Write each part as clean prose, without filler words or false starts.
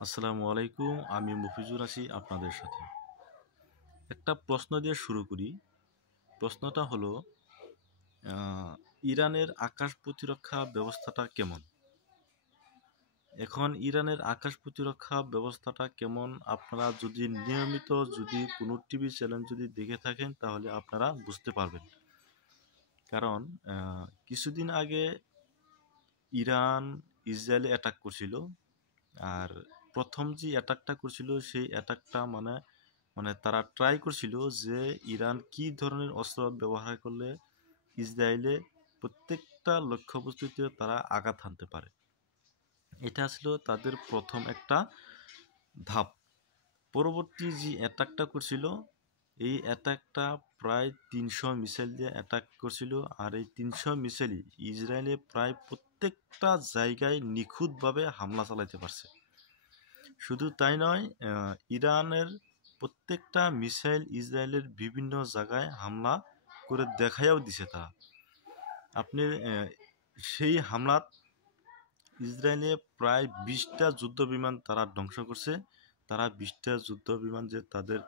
আসসালামু আলাইকুম। আমি মফিজুর আছি আপনাদের সাথে। একটা প্রশ্ন দিয়ে শুরু করি। প্রশ্নটা হলো, ইরানের আকাশ প্রতিরক্ষা ব্যবস্থাটা কেমন? এখন ইরানের আকাশ প্রতিরক্ষা ব্যবস্থাটা কেমন আপনারা যদি নিয়মিত কোনো টিভি চ্যানেল যদি দেখে থাকেন তাহলে আপনারা বুঝতে পারবেন। কারণ কিছুদিন আগে ইরান ইসরায়েলে অ্যাটাক করছিল। আর প্রথম যে অ্যাটাকটা করছিল সেই অ্যাটাকটা মানে তারা ট্রাই করছিল যে ইরান কি ধরনের অস্ত্র ব্যবহার করলে ইসরায়েলে প্রত্যেকটা লক্ষ্যবস্তুতে তারা আঘাত হানতে পারে। এটা ছিল তাদের প্রথম একটা ধাপ। পরবর্তী যে অ্যাটাকটা করছিল, এই অ্যাটাকটা প্রায় 300 মিসাইল দিয়ে অ্যাটাক করছিল। আর এই 300 মিসাইলই ইসরায়েলে প্রায় প্রত্যেকটা জায়গায় নিখুঁতভাবে হামলা চালাতে পারছে। শুধু তাই নয়, ইরানের প্রত্যেকটা মিসাইল ইসরায়েলের বিভিন্ন জায়গায় হামলা করে দেখাইয়াও দিছে তারা। আপনি সেই হামলাত ইসরায়েলে প্রায় 20টা যুদ্ধ বিমান তারা ধ্বংস করছে। তারা 20টা যুদ্ধ বিমান যে তাদের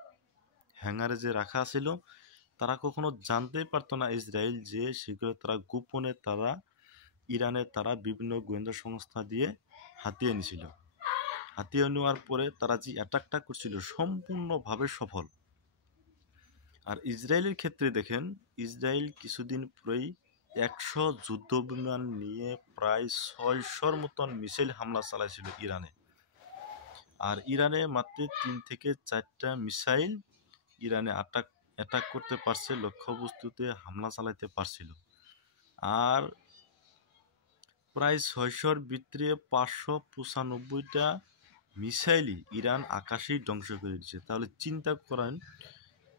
হ্যাঙ্গারে যে রাখা ছিল, তারা কখনো জানতেই পারতো না ইসরায়েল যে সেগুলো তারা গোপনে ইরানের বিভিন্ন গোয়েন্দা সংস্থা দিয়ে হাতিয়ে নিছিল। হাতিয়ে নেওয়ার পরে তারা যে অ্যাটাকটা করছিল সম্পূর্ণভাবে সফল। আর ইসরায়েলের ক্ষেত্রে দেখেন, ইসরায়েল কিছুদিন পরেই 100 যুদ্ধ বিমান নিয়ে প্রায় 600-র মতন মিসাইল হামলা চালাইছিল ইরানে। আর ইরানে মাত্র 3 থেকে 4টা মিসাইল ইরানে অ্যাটাক করতে পারছে, লক্ষ্যবস্তুতে হামলা চালাইতে পারছিল। আর প্রায় 600-র ভিতরে 595টা মিসাইলই ইরান আকাশেই ধ্বংস করে দিচ্ছে। তাহলে চিন্তা করেন,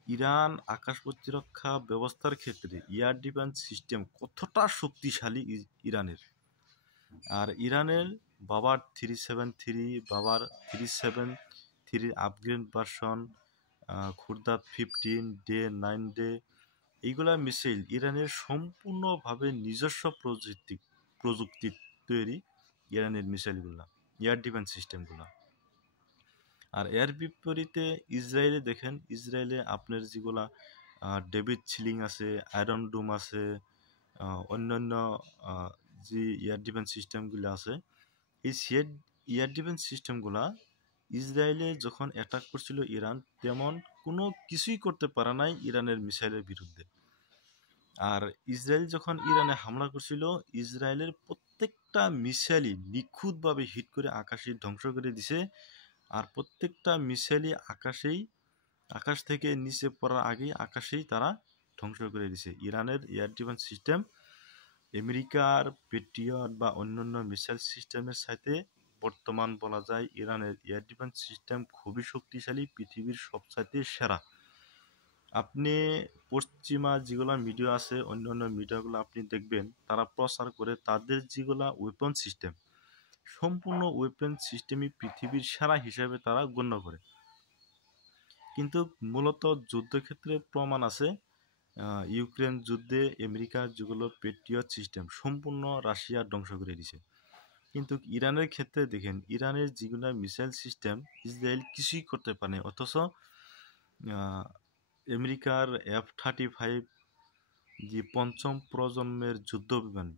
ইরান আকাশ প্রতিরক্ষা ব্যবস্থার ক্ষেত্রে এয়ার ডিফেন্স সিস্টেম কতটা শক্তিশালী ইরানের। আর ইরানের বাবার 373, বাবার 373 আপগ্রেড ভার্সন, খুরদাদ 15 ডে 9 ডে, এইগুলা মিসাইল ইরানের সম্পূর্ণভাবে নিজস্ব প্রযুক্তি তৈরি। ইরানের মিসাইলগুলা, এয়ার ডিফেন্স সিস্টেমগুলা। আর এর বিপরীতে ইসরায়েলে দেখেন, ইসরায়েলে আপনার যেগুলা ডেভিড ছিলিং আছে, আয়রন ডোম আছে, অন্যান্য যে এয়ার ডিফেন্স সিস্টেমগুলো আছে, এই এয়ার ডিফেন্স সিস্টেমগুলা ইসরায়েলে যখন অ্যাটাক করছিল ইরান, তেমন কোনো কিছুই করতে পারে নাই ইরানের মিসাইলের বিরুদ্ধে। আর ইসরায়েল যখন ইরানে হামলা করছিল, ইসরায়েলের প্রত্যেকটা মিসাইলই নিখুঁতভাবে হিট করে আকাশে ধ্বংস করে দিছে। আর প্রত্যেকটা মিসাইলই আকাশ থেকে নিচে পড়ার আগেই আকাশেই তারা ধ্বংস করে দিছে। ইরানের এয়ার ডিফেন্স সিস্টেম আমেরিকার পেট্রিয়ট বা অন্যান্য মিসাইল সিস্টেমের সাথে বর্তমান বলা যায় ইরানের এয়ার ডিফেন্স সিস্টেম খুবই শক্তিশালী, পৃথিবীর সবচাইতে সেরা। আপনি পশ্চিমা যেগুলা মিডিয়া আছে, অন্যান্য মিডিয়াগুলো আপনি দেখবেন, তারা প্রচার করে তাদের যেগুলা ওয়েপন সিস্টেম, সম্পূর্ণ ওয়েপন সিস্টেমই পৃথিবীর সেরা হিসেবে তারা গণ্য করে। কিন্তু মূলত যুদ্ধক্ষেত্রে প্রমাণ আছে, ইউক্রেন যুদ্ধে আমেরিকার যেগুলো পেট্রিয়ট সিস্টেম সম্পূর্ণ রাশিয়া ধ্বংস করে দিছে। কিন্তু ইরানের ক্ষেত্রে দেখেন, ইরানের যেগুলো মিসাইল সিস্টেম ইসরায়েল কিছুই করতে পারে। অথচ আমেরিকার F-35 যে 5ম প্রজন্মের যুদ্ধ বিমান,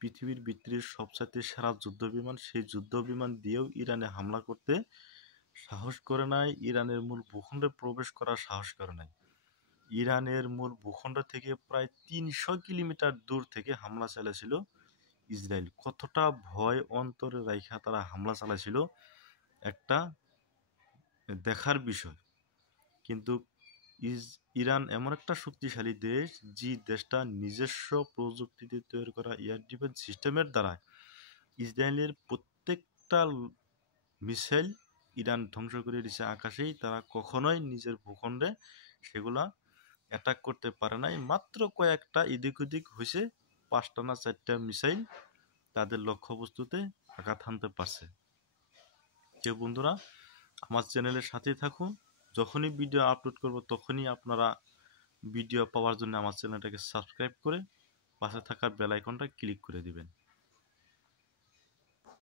পৃথিবীর ভিতরে সবচাইতে সেরা যুদ্ধ বিমান, সেই যুদ্ধ বিমান দিয়েও ইরানে হামলা করতে সাহস করে নাই, ইরানের মূল ভূখণ্ডে প্রবেশ করার সাহস করে নাই। ইরানের মূল ভূখণ্ড থেকে প্রায় 300 কিলোমিটার দূর থেকে হামলা চালাইছিল ইসরায়েল। কতটা ভয় অন্তরে রাইখা তারা হামলা চালাইছিল, একটা দেখার বিষয়। কিন্তু ইরান এমন একটা শক্তিশালী দেশ, যে দেশটা নিজস্ব প্রযুক্তিতে তৈরি করা এয়ার ডিফেন্স সিস্টেমের দ্বারা ইসরায়েলের প্রত্যেকটা মিসাইল ইরান ধ্বংস করে দিছে আকাশেই। তারা কখনোই নিজের ভূখণ্ডে সেগুলা অ্যাটাক করতে পারে নাই। মাত্র কয়েকটা এদিক ওদিক হয়েছে, 5টা না 4টা মিসাইল তাদের লক্ষ্যবস্তুতে আঘাত হানতে পারছে। কেউ বন্ধুরা, আমার চ্যানেলের সাথেই থাকুন। যখনই ভিডিও আপলোড করব তখনই আপনারা ভিডিও পাওয়ার জন্য আমার চ্যানেলটাকে সাবস্ক্রাইব করে পাশে থাকা বেল আইকনটা ক্লিক করে দিবেন।